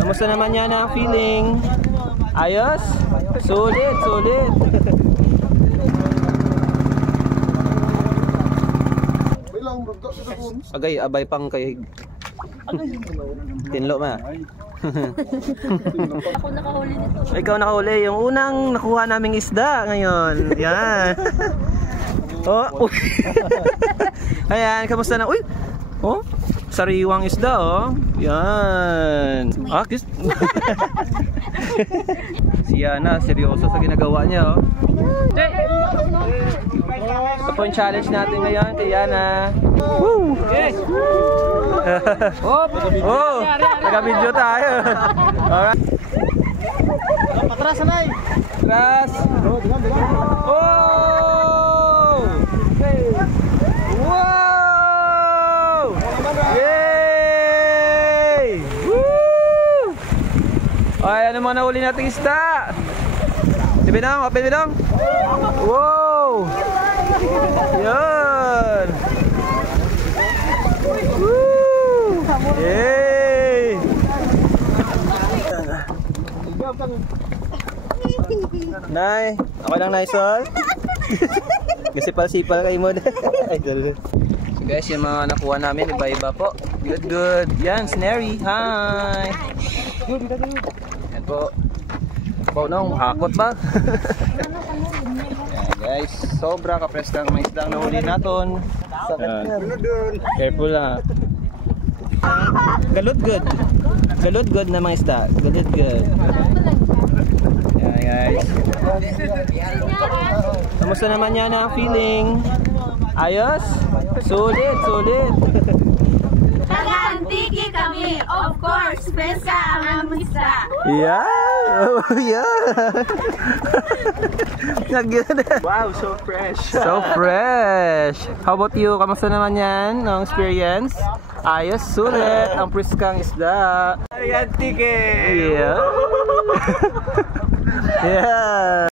Kamusta naman yan ang feeling? Ayos? Sulit, sulit. Agay, abay pang kay Tinlo ma. Ako nakahuli nito. Ikaw nakahuli. Yung unang nakuha naming isda ngayon. Yan. Oh. Ayan, kamusta na? Uy! Oh, sariwang isda oh. Yan. Ah, kiss. Si Yana, seryoso sa ginagawa niya oh. Ito po yung challenge natin ngayon kay Yana. Woo! Yes! Oh! Nag-video tayo. Alright. Patras sanay. Patras. Oh! Wow! Yay! Woo! Ay, ano mga nahuli nating isda? Binang, open binang. Wow! Yan! Woo! Yay! Nay, ako lang na isol. Gasipal-sipal kayo mo. So guys, yung mga nakuha namin, iba-iba po. Good, good. Yan, Snary. Hi! Yan po. Wow, nung hakot ba? Yan guys, sobra kapreskang may isdang nahuli natin. Careful lang. Galot good. Galot good na mga isda. Galot good. Yan guys. Kamusta naman yan ang feeling? Ayos? Sulit, sulit. Taga-Antique kami, of course, besa ang aming isda. Yeah! Oh, yeah! Wow, so fresh. So fresh! How about you? Kamusta naman yan? Ang experience? Ayos, sulit! Ang priskang isda! Antique! Yeah! Yeah!